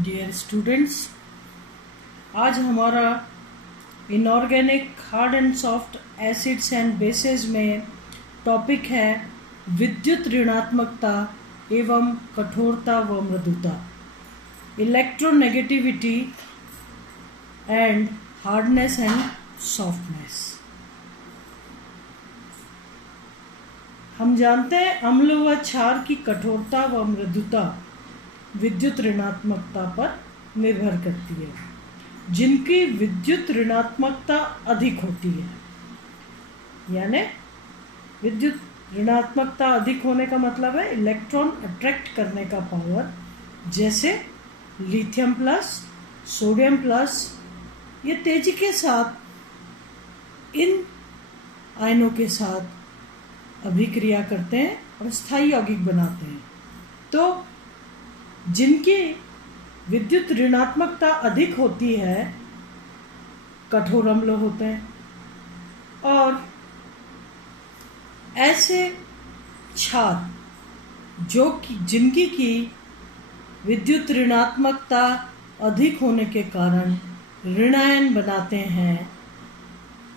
Dear students, आज हमारा inorganic hard and soft acids and bases में टॉपिक है विद्युत ऋणात्मकता एवं कठोरता व मृदुता, electronegativity and hardness and softness. हम जानते हैं अम्ल व क्षार की कठोरता व मृदुता विद्युत ऋणात्मकता पर निर्भर करती है। जिनकी विद्युत ऋणात्मकता अधिक होती है, यानी विद्युत ऋणात्मकता अधिक होने का मतलब है इलेक्ट्रॉन अट्रैक्ट करने का पावर, जैसे लिथियम प्लस, सोडियम प्लस, ये तेजी के साथ इन आयनों के साथ अभिक्रिया करते हैं और स्थायी यौगिक बनाते हैं। तो जिनकी विद्युत ऋणात्मकता अधिक होती है कठोर अम्ल होते हैं, और ऐसे क्षार जिनकी की विद्युत ऋणात्मकता अधिक होने के कारण ऋणायन बनाते हैं,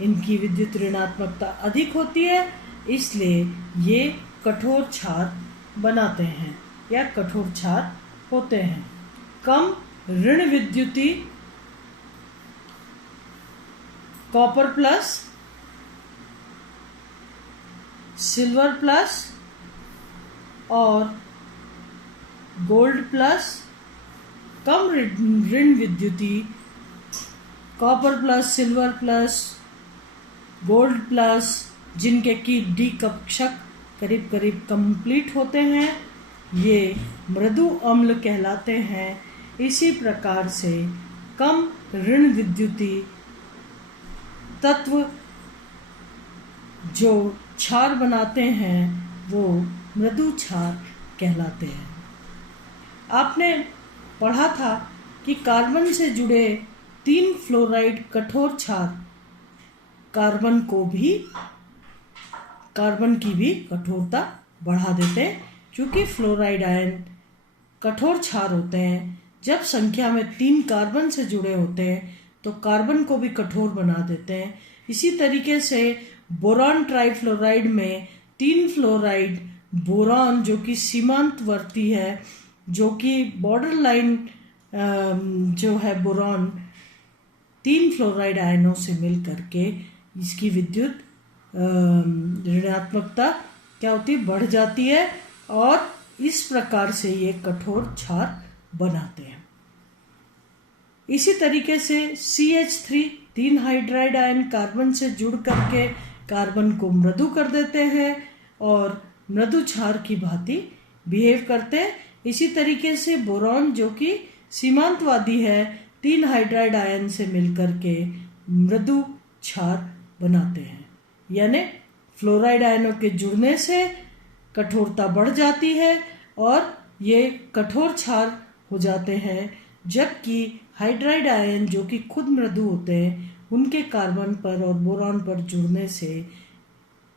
इनकी विद्युत ऋणात्मकता अधिक होती है, इसलिए ये कठोर क्षार बनाते हैं या कठोर क्षार होते हैं। कम ऋण विद्युती कॉपर प्लस, सिल्वर प्लस और गोल्ड प्लस, कम ऋण विद्युती copper plus, silver plus, gold plus, जिनके की डी कक्षक करीब करीब कंप्लीट होते हैं, ये मृदु अम्ल कहलाते हैं। इसी प्रकार से कम ऋण विद्युती तत्व जो क्षार बनाते हैं वो मृदु क्षार कहलाते हैं। आपने पढ़ा था कि कार्बन से जुड़े 3 फ्लोराइड कठोर क्षार कार्बन की भी कठोरता बढ़ा देते हैं, क्योंकि फ्लोराइड आयन कठोर क्षार होते हैं। जब संख्या में 3 कार्बन से जुड़े होते हैं तो कार्बन को भी कठोर बना देते हैं। इसी तरीके से बोरॉन ट्राइफ्लोराइड में 3 फ्लोराइड बोरॉन जो कि सीमांतवर्ती है, जो कि बॉर्डर लाइन जो है बोरॉन, 3 फ्लोराइड आयनों से मिल करके इसकी विद्युत ऋणात्मकता क्या होती है, बढ़ जाती है, और इस प्रकार से ये कठोर क्षार बनाते हैं। इसी तरीके से CH3 3 हाइड्राइड आयन कार्बन से जुड़ करके कार्बन को मृदु कर देते हैं और मृदु क्षार की भांति बिहेव करते हैं। इसी तरीके से बोरॉन जो कि सीमांतवादी है, 3 हाइड्राइड आयन से मिलकर के मृदु क्षार बनाते हैं। यानी फ्लोराइड आयनों के जुड़ने से कठोरता बढ़ जाती है और ये कठोर क्षार हो जाते हैं, जबकि हाइड्राइड आयन जो कि खुद मृदु होते हैं, उनके कार्बन पर और बोरॉन पर जुड़ने से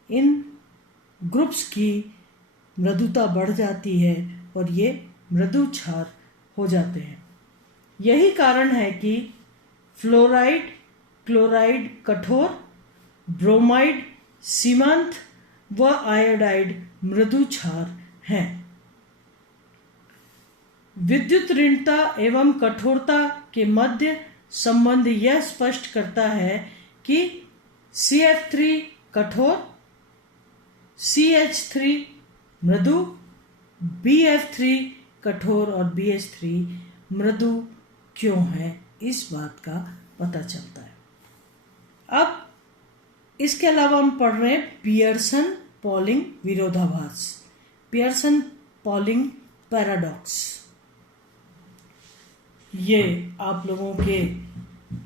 इन ग्रुप्स की मृदुता बढ़ जाती है और ये मृदु क्षार हो जाते हैं। यही कारण है कि फ्लोराइड, क्लोराइड कठोर, ब्रोमाइड सीमांत व आयोडाइड मृदु क्षार हैं। विद्युत ऋणता एवं कठोरता के मध्य संबंध यह स्पष्ट करता है कि CF3 कठोर, CH3 मृदु, BF3 कठोर और BH3 मृदु क्यों है, इस बात का पता चलता है। अब इसके अलावा हम पढ़ रहे हैं पियर्सन पॉलिंग विरोधाभास, पियर्सन पॉलिंग पैराडॉक्स। ये आप लोगों के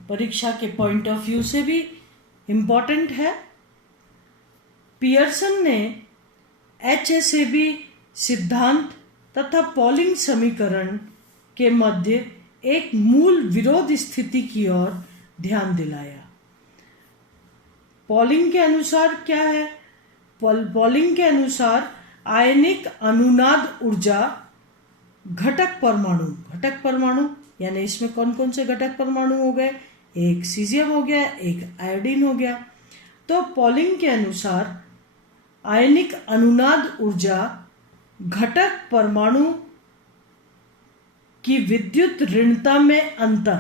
परीक्षा के पॉइंट ऑफ व्यू से भी इम्पॉर्टेंट है। पियर्सन ने HSAB सिद्धांत तथा पॉलिंग समीकरण के मध्य एक मूल विरोध स्थिति की ओर ध्यान दिलाया। पॉलिंग के अनुसार क्या है? पॉलिंग के अनुसार आयनिक अनुनाद ऊर्जा घटक परमाणु यानी इसमें कौन कौन से घटक परमाणु हो गए, एक सीजियम हो गया, एक आयोडीन हो गया। तो पॉलिंग के अनुसार आयनिक अनुनाद ऊर्जा घटक परमाणु की विद्युत ऋणता में अंतर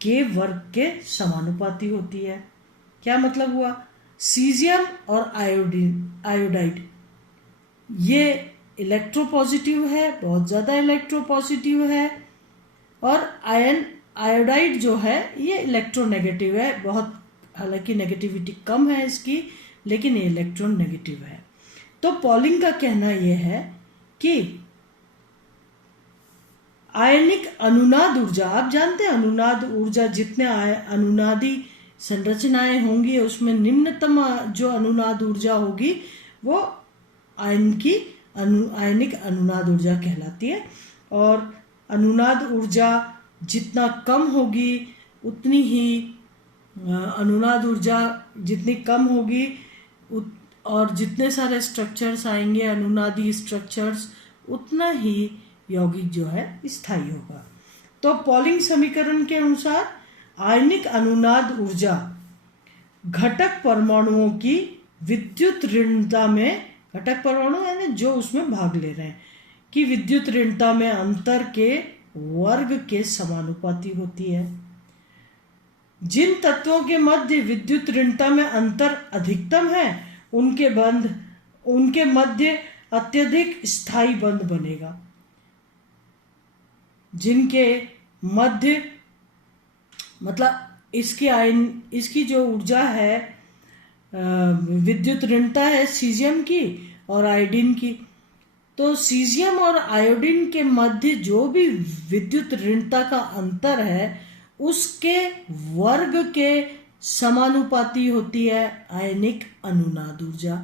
के वर्ग के समानुपाती होती है। क्या मतलब हुआ, सीजियम और आयोडाइड ये इलेक्ट्रोपॉजिटिव है, बहुत ज़्यादा इलेक्ट्रोपॉजिटिव है, और आयोडाइड जो है ये इलेक्ट्रोनेगेटिव है, बहुत, हालांकि नेगेटिविटी कम है इसकी, लेकिन ये इलेक्ट्रोनेगेटिव है। तो पॉलिंग का कहना यह है कि आयनिक अनुनाद ऊर्जा, आप जानते हैं अनुनाद ऊर्जा, जितने अनुनादी संरचनाएं होंगी उसमें निम्नतम जो अनुनाद ऊर्जा होगी वो आयनिक अनुनाद ऊर्जा कहलाती है। और अनुनाद ऊर्जा जितना कम होगी उतनी ही अनुनाद ऊर्जा जितनी कम होगी और जितने सारे स्ट्रक्चर्स आएंगे अनुनादी स्ट्रक्चर्स, उतना ही यौगिक जो है स्थायी होगा। तो पॉलिंग समीकरण के अनुसार आयनिक अनुनाद ऊर्जा घटक परमाणुओं की विद्युत ऋणता में, घटक परमाणु यानी जो उसमें भाग ले रहे हैं, की विद्युत ऋणता में अंतर के वर्ग के समानुपाती होती है। जिन तत्वों के मध्य विद्युत ऋणता में अंतर अधिकतम है उनके मध्य अत्यधिक स्थायी बंध बनेगा। जिनके मध्य, मतलब इसकी जो ऊर्जा है विद्युत ऋणता है सीजियम की और आयोडीन की, तो सीजियम और आयोडीन के मध्य जो भी विद्युत ऋणता का अंतर है उसके वर्ग के समानुपाती होती है आयनिक अनुनाद ऊर्जा।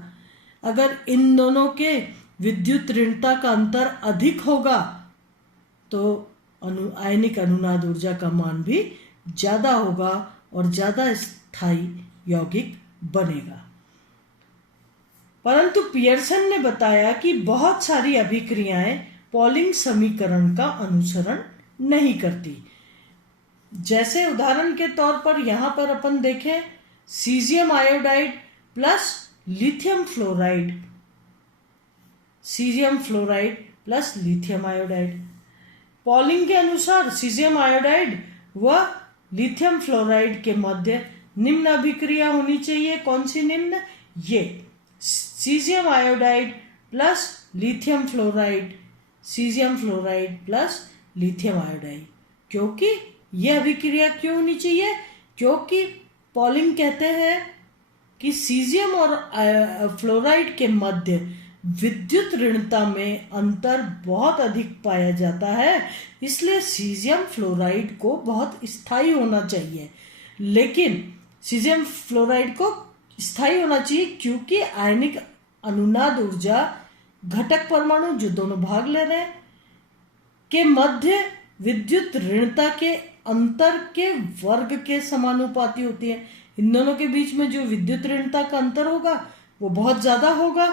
अगर इन दोनों के विद्युत ऋणता का अंतर अधिक होगा तो आयनिक अनुनाद ऊर्जा का मान भी ज्यादा होगा और ज्यादा स्थायी यौगिक बनेगा। परंतु पियर्सन ने बताया कि बहुत सारी अभिक्रियाएं पॉलिंग समीकरण का अनुसरण नहीं करती। जैसे उदाहरण के तौर पर यहां पर अपन देखें caesium iodide plus lithium fluoride, caesium fluoride plus lithium iodide. Polling के अनुसार सीजियम आयोडाइड व लिथियम फ्लोराइड के मध्य निम्न अभिक्रिया होनी चाहिए। कौन सी निम्न? ये caesium iodide plus lithium fluoride, caesium fluoride plus lithium iodide. क्योंकि यह अभिक्रिया क्यों होनी चाहिए? क्योंकि पॉलिंग कहते हैं कि सीजियम और फ्लोराइड के मध्य विद्युत ऋणता में अंतर बहुत अधिक पाया जाता है, इसलिए सीजियम फ्लोराइड को बहुत स्थायी होना चाहिए। लेकिन सीजियम फ्लोराइड को स्थायी होना चाहिए क्योंकि आयनिक अनुनाद ऊर्जा घटक परमाणु जो दोनों भाग ले रहे हैं के मध्य विद्युत ऋणता के अंतर के वर्ग के समानुपाती होती है। इन दोनों के बीच में जो विद्युत ऋणता का अंतर होगा वो बहुत ज्यादा होगा,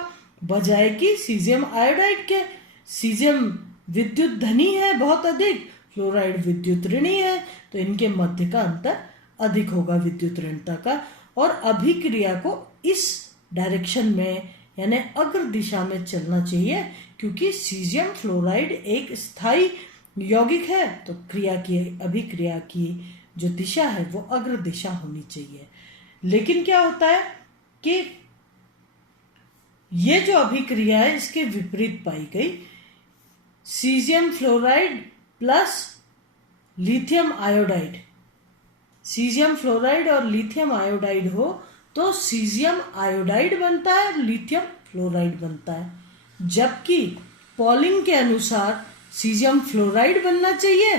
बजाय कि सीजियम आयोडाइड के। सीजियम विद्युत धनी है बहुत अधिक, फ्लोराइड विद्युत ऋणी है, तो इनके मध्य का अंतर अधिक होगा विद्युत ऋणता का। और अभिक्रिया को इस डायरेक्शन में यानी अग्र दिशा में चलना चाहिए, क्योंकि सीजियम फ्लोराइड एक स्थायी यौगिक है, तो अभिक्रिया की जो दिशा है वो अग्र दिशा होनी चाहिए। लेकिन क्या होता है कि ये जो अभिक्रिया है इसके विपरीत पाई गई। Caesium fluoride plus lithium iodide, caesium fluoride और लिथियम आयोडाइड हो तो सीजियम आयोडाइड बनता है, लिथियम फ्लोराइड बनता है। जबकि पॉलिंग के अनुसार सीजियम फ्लोराइड बनना चाहिए,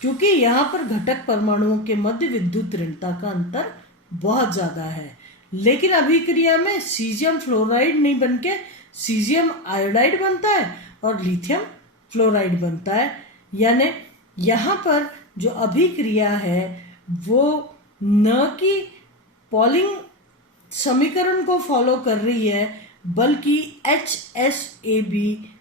क्योंकि यहां पर घटक परमाणुओं के मध्य विद्युत ऋणता का अंतर बहुत ज्यादा है। लेकिन अभिक्रिया में सीजियम फ्लोराइड नहीं बनके सीजियम आयोडाइड बनता है और लिथियम फ्लोराइड बनता है। यानी यहां पर जो अभिक्रिया है वो न कि पॉलिंग समीकरण को फॉलो कर रही है, बल्कि HSAB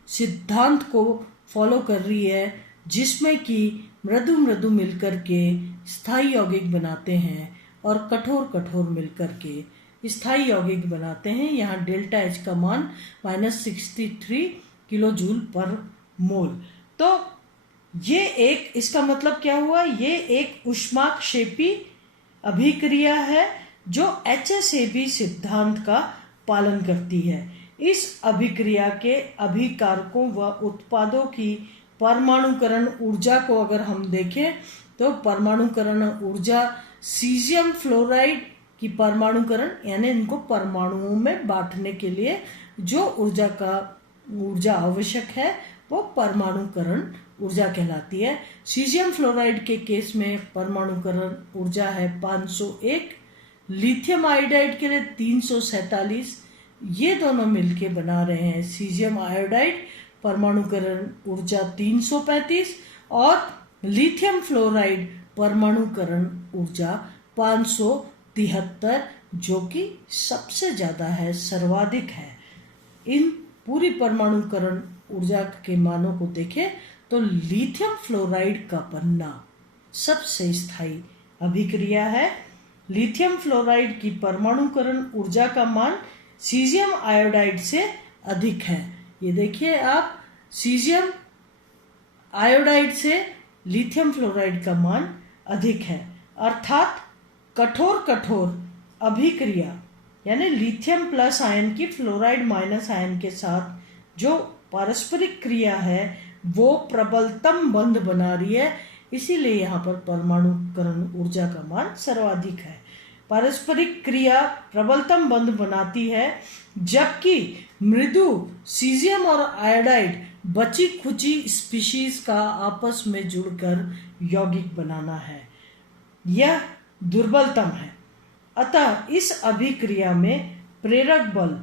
सिद्धांत को फॉलो कर रही है, जिसमें कि मृदु मृदु मिलकर के स्थायी यौगिक बनाते हैं और कठोर कठोर मिलकर के स्थायी यौगिक बनाते हैं। यहाँ डेल्टा H का मान -63 किलो जूल पर मोल। तो ये एक, इसका मतलब क्या हुआ, ये एक ऊष्माक्षेपी अभिक्रिया है जो HSAB सिद्धांत का पालन करती है। इस अभिक्रिया के अभिकारकों व उत्पादों की परमाणुकरण ऊर्जा को अगर हम देखें तो परमाणुकरण ऊर्जा सीजियम फ्लोराइड की परमाणुकरण यानी इनको परमाणुओं में बांटने के लिए जो ऊर्जा आवश्यक है वो परमाणुकरण ऊर्जा कहलाती है। सीजियम फ्लोराइड के केस में परमाणुकरण ऊर्जा है 501, लिथियम आयोडाइड के लिए 347। ये दोनों मिलके बना रहे हैं सीजियम आयोडाइड, परमाणुकरण ऊर्जा 335 और लिथियम फ्लोराइड परमाणुकरण ऊर्जा 573, जो कि सबसे ज़्यादा है, सर्वाधिक है। इन पूरी परमाणुकरण ऊर्जा के मानों को देखें तो लिथियम फ्लोराइड का बनना सबसे स्थायी अभिक्रिया है। लिथियम फ्लोराइड की परमाणुकरण ऊर्जा का मान सीजियम आयोडाइड से अधिक है। ये देखिए आप, सीजियम आयोडाइड से लिथियम फ्लोराइड का मान अधिक है, अर्थात कठोर कठोर अभिक्रिया यानी लिथियम प्लस आयन की फ्लोराइड माइनस आयन के साथ जो पारस्परिक क्रिया है वो प्रबलतम बंध बना रही है, इसीलिए यहाँ पर परमाणुकरण ऊर्जा का मान सर्वाधिक है। पारस्परिक क्रिया प्रबलतम बंध बनाती है, जबकि मृदु सीजियम और आयोडाइड बची खुची स्पीशीज का आपस में जुड़कर यौगिक बनाना है, यह दुर्बलतम है। अतः इस अभिक्रिया में प्रेरक बल